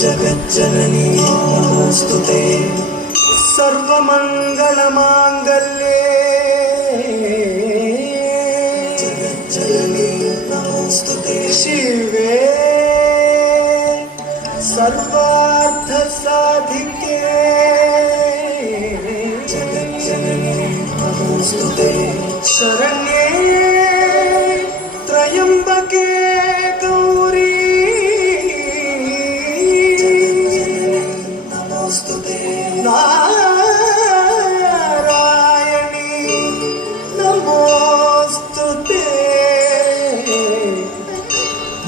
जगज्जननी नमोस्तुते सर्वमङ्गलमाङ्गल्ये जगज्जननी नमोस्तुते शिवे सर्वार्थसाधिके जगज्जननी नमोस्तुते शरण्ये त्र्यम्बके गौरी नारायणी नमोस्तुते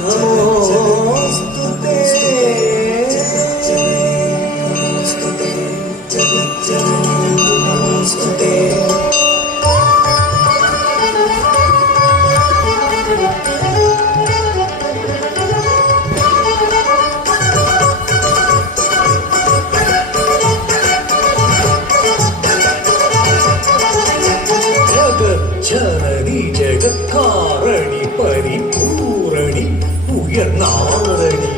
नमोस्तुते नमोस्तुते जगज्जननी नमोस्तुते ஜனனி ஜெகத்காரணி பரிபூரணி உயர்நாரணி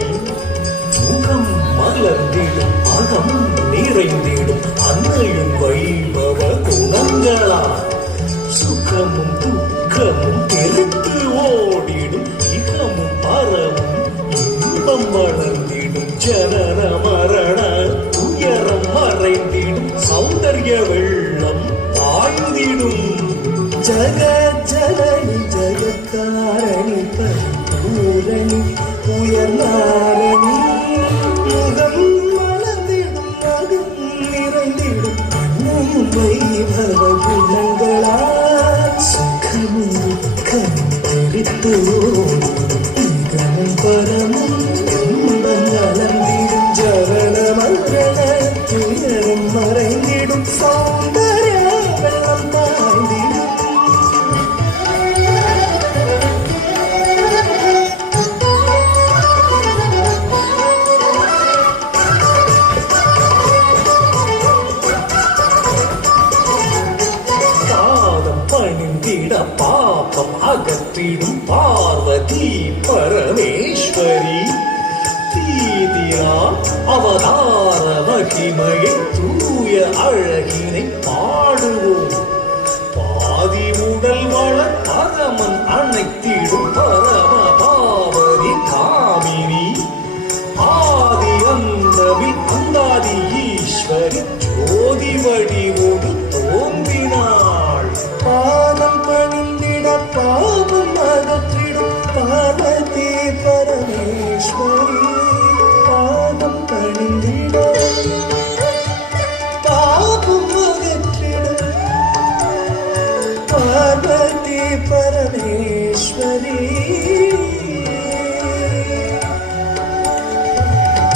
முகம் மலர்ந்திடும் அகம் நிறைந்திடும் அன்னையின் வைபவ குணங்களா சுகமும் துக்கமும் தெரித்து ஓடிடும் இகமும் பரமும் இன்பம் வளர்ந்திடும் ஜனன மரண துயரம் மறைந்திடும் சௌந்தர்ய வெள்ளம் பாய்ந்திடும் जगज्जननी जगत्कारणि परिपूरणि उयर्नारणि मुगं मलर्ந்திடும் மகம் நிறைந்திடும் வைபவ குணங்களால் சுகமும் துக்கமும் தெரித்து இகமும் பரமும் இன்பம் வளர்ந்திடும் ஜனன மரண துயரம் மறைந்திடும் சௌந்தர்ய வெள்ளம் பாய்ந்திடும் பாபம் அகற்றிடும் பார்வதி பரமேஸ்வரி தீதிரா அவதார மகிமையை தூய அழகினை பாடுவோம் பாதி உடல் வள பரமன் அனைத்திடும் பரம பாவதி காமினி ஆதி அந்தவில் அந்தாதி ஈஸ்வரி ஜோதி வடிவோடு தோன்றினாள் பாதம் பணிந்திட பாவம் அகற்றிடும் பார்வதி பரமேஸ்வரி பாதம் பணிந்திட பாவம் அகற்றிடும் பார்வதி பரமேஸ்வரி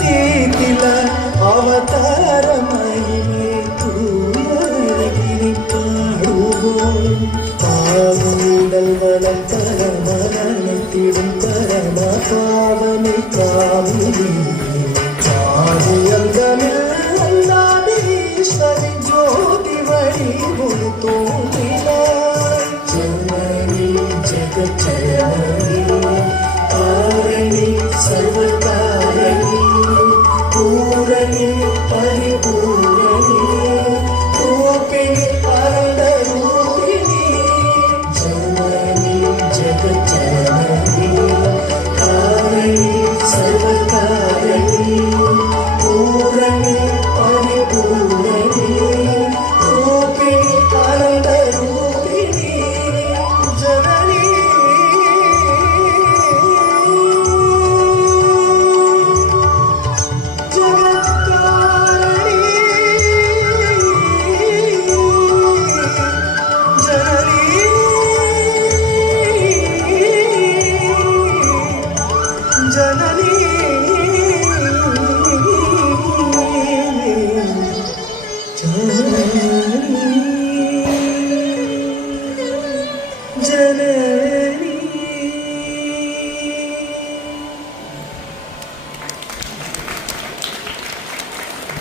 தீதில அவதார மகிமை தூயகிரி பாடுவோம் பாவுடல் வளம் பரமரணித்திடும் பரம பாவனை காவும்